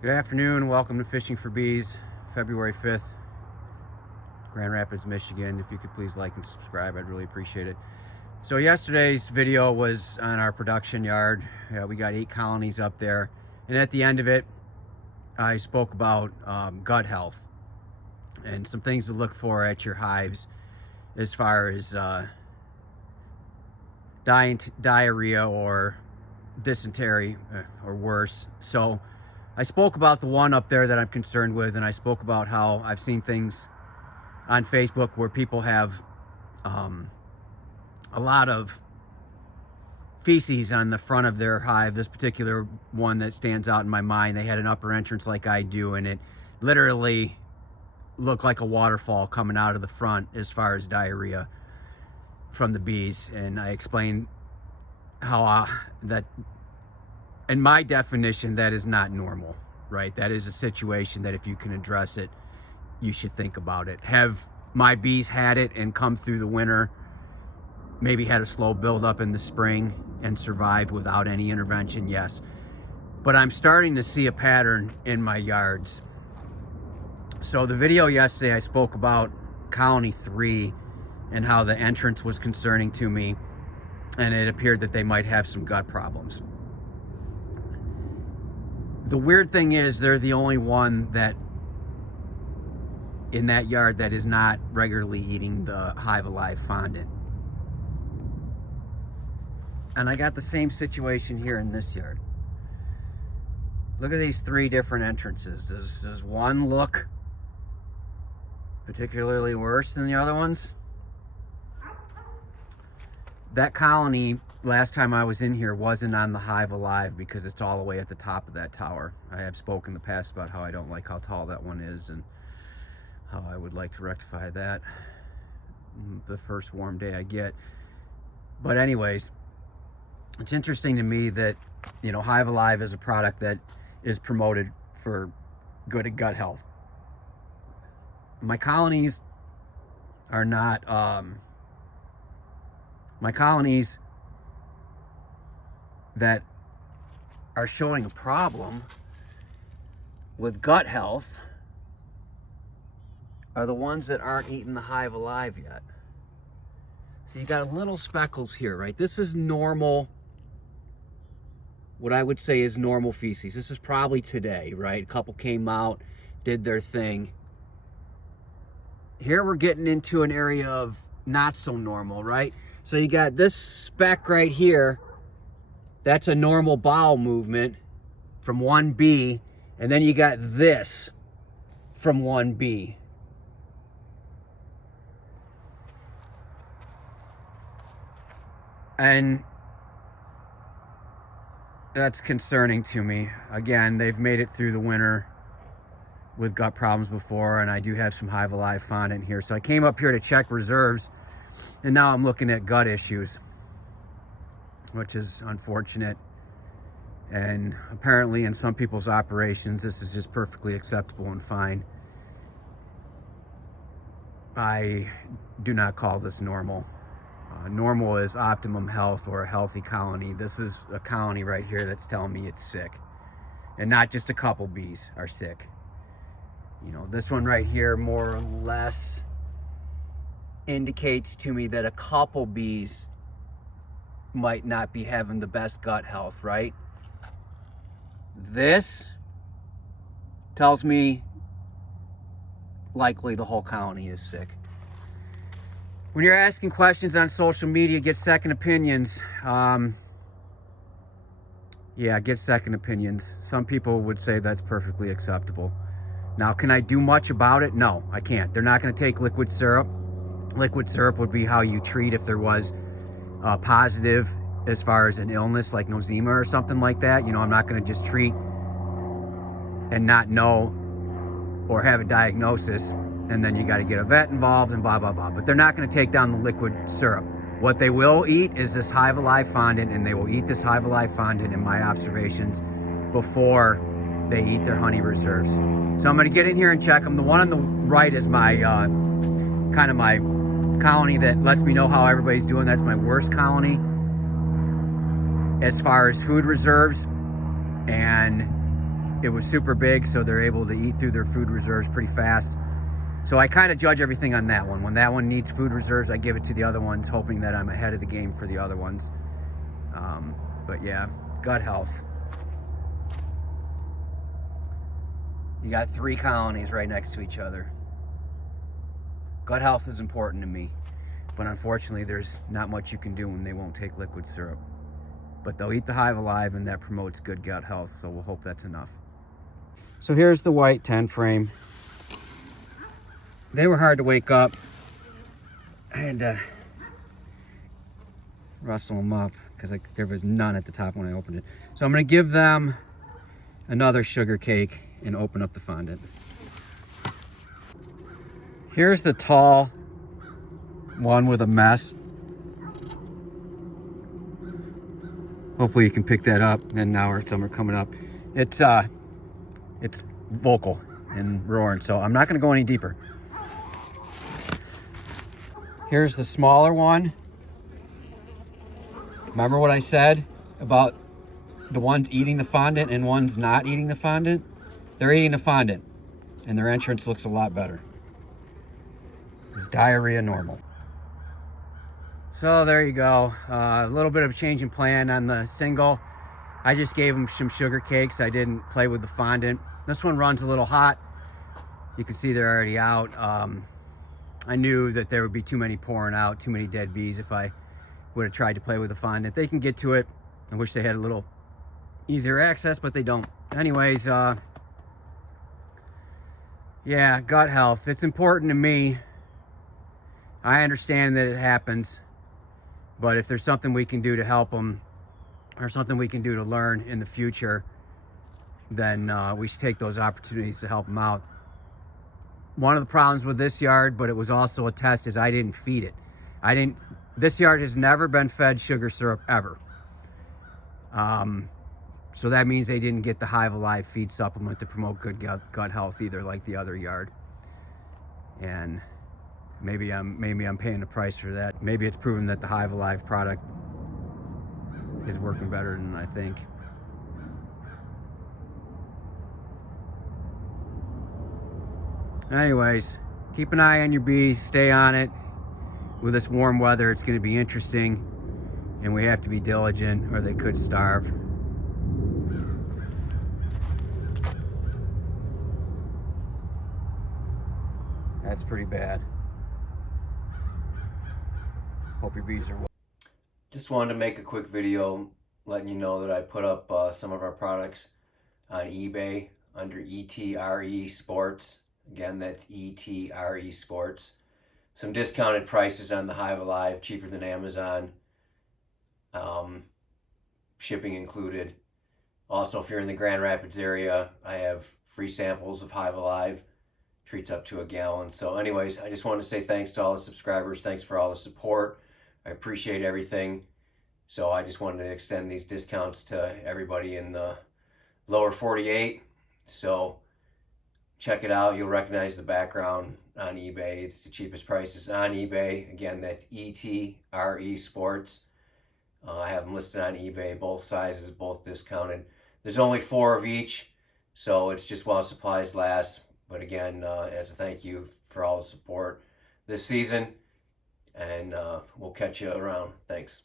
Good afternoon, welcome to Fishing for Bees, February 5th, Grand Rapids, Michigan. If you could please like and subscribe, I'd really appreciate it. So yesterday's video was on our production yard. We got 8 colonies up there, and at the end of it, I spoke about gut health and some things to look for at your hives as far as diarrhea or dysentery or worse. So I spoke about the one up there that I'm concerned with, and I spoke about how I've seen things on Facebook where people have a lot of feces on the front of their hive. This particular one that stands out in my mind, they had an upper entrance like I do, and it literally looked like a waterfall coming out of the front as far as diarrhea from the bees. And I explained how that, in my definition, that is not normal, right? That is a situation that if you can address it, you should think about it. Have my bees had it and come through the winter, maybe had a slow buildup in the spring and survived without any intervention? Yes. But I'm starting to see a pattern in my yards. So the video yesterday, I spoke about colony 3 and how the entrance was concerning to me, and it appeared that they might have some gut problems. The weird thing is they're the only one that in that yard that is not regularly eating the Hive Alive Fondant. And I got the same situation here in this yard. Look at these 3 different entrances. Does one look particularly worse than the other ones? That colony, last time I was in here, wasn't on the Hive Alive because it's all the way at the top of that tower. I have spoken in the past about how I don't like how tall that one is and how I would like to rectify that the first warm day I get. But anyways, it's interesting to me that, you know, Hive Alive is a product that is promoted for good gut health. My colonies are not, my colonies that are showing a problem with gut health are the ones that aren't eating the Hive Alive yet. So you got little speckles here, right? This is normal, what I would say is normal feces. This is probably today, right? A couple came out, did their thing. Here we're getting into an area of not so normal, right? So you got this speck right here. That's a normal bowel movement from one bee. And then you got this from one bee. And that's concerning to me. Again, they've made it through the winter with gut problems before, and I do have some Hive Alive Fondant here. So I came up here to check reserves, and now I'm looking at gut issues, which is unfortunate. And apparently in some people's operations, this is just perfectly acceptable and fine. I do not call this normal. Normal is optimum health or a healthy colony. This is a colony right here that's telling me it's sick. And not just a couple bees are sick. You know, this one right here more or less indicates to me that a couple bees might not be having the best gut health, right? This tells me likely the whole colony is sick. When you're asking questions on social media, get second opinions. Yeah, get second opinions. Some people would say that's perfectly acceptable. Now, can I do much about it? No, I can't. They're not going to take liquid syrup. Liquid syrup would be how you treat if there was positive as far as an illness like nosema or something like that. You know, I'm not going to just treat and not know or have a diagnosis, and then you got to get a vet involved and blah, blah, blah. But they're not going to take down the liquid syrup. What they will eat is this Hive Alive Fondant, and they will eat this Hive Alive Fondant in my observations before they eat their honey reserves. So I'm going to get in here and check them. The one on the right is my kind of my colony that lets me know how everybody's doing. That's my worst colony as far as food reserves, and it was super big, so they're able to eat through their food reserves pretty fast. So I kind of judge everything on that one. When that one needs food reserves, I give it to the other ones, hoping that I'm ahead of the game for the other ones. But yeah, gut health. You got 3 colonies right next to each other. Gut health is important to me, but unfortunately there's not much you can do when they won't take liquid syrup. But they'll eat the Hive Alive, and that promotes good gut health, so we'll hope that's enough. So here's the white 10 frame. They were hard to wake up. I had to rustle them up because there was none at the top when I opened it. So I'm going to give them another sugar cake and open up the fondant. Here's the tall one with a mess. Hopefully you can pick that up. And now some are coming up. It's vocal and roaring, so I'm not going to go any deeper. Here's the smaller one. Remember what I said about the ones eating the fondant and ones not eating the fondant? They're eating the fondant, and their entrance looks a lot better. Is diarrhea normal? So there you go. A little bit of a change in plan on the single. I just gave them some sugar cakes. I didn't play with the fondant. This one runs a little hot. You can see they're already out. I knew that there would be too many pouring out, too many dead bees if I would have tried to play with the fondant. They can get to it. I wish they had a little easier access, but they don't. Anyways, yeah, gut health. It's important to me. I understand that it happens, but if there's something we can do to help them, or something we can do to learn in the future, then we should take those opportunities to help them out. One of the problems with this yard, but it was also a test, is I didn't feed it. This yard has never been fed sugar syrup ever. So that means they didn't get the Hive Alive feed supplement to promote good gut health either, like the other yard. And maybe I'm paying the price for that. Maybe it's proven that the Hive Alive product is working better than I think. Anyways, keep an eye on your bees, stay on it. With this warm weather, it's going to be interesting, and we have to be diligent or they could starve. That's pretty bad. Hope your bees are well. Just wanted to make a quick video letting you know that I put up some of our products on eBay under ETRE Sports. Again, that's ETRE Sports. Some discounted prices on the Hive Alive, cheaper than Amazon. Shipping included. Also, if you're in the Grand Rapids area, I have free samples of Hive Alive. Treats up to a gallon. So anyways, I just want to say thanks to all the subscribers. Thanks for all the support. I appreciate everything. So I just wanted to extend these discounts to everybody in the lower 48. So check it out. You'll recognize the background on eBay. It's the cheapest prices on eBay. Again, that's ETRE Sports. I have them listed on eBay, both sizes, both discounted. There's only 4 of each, so it's just while supplies last. But again, as a thank you for all the support this season, and we'll catch you around. Thanks.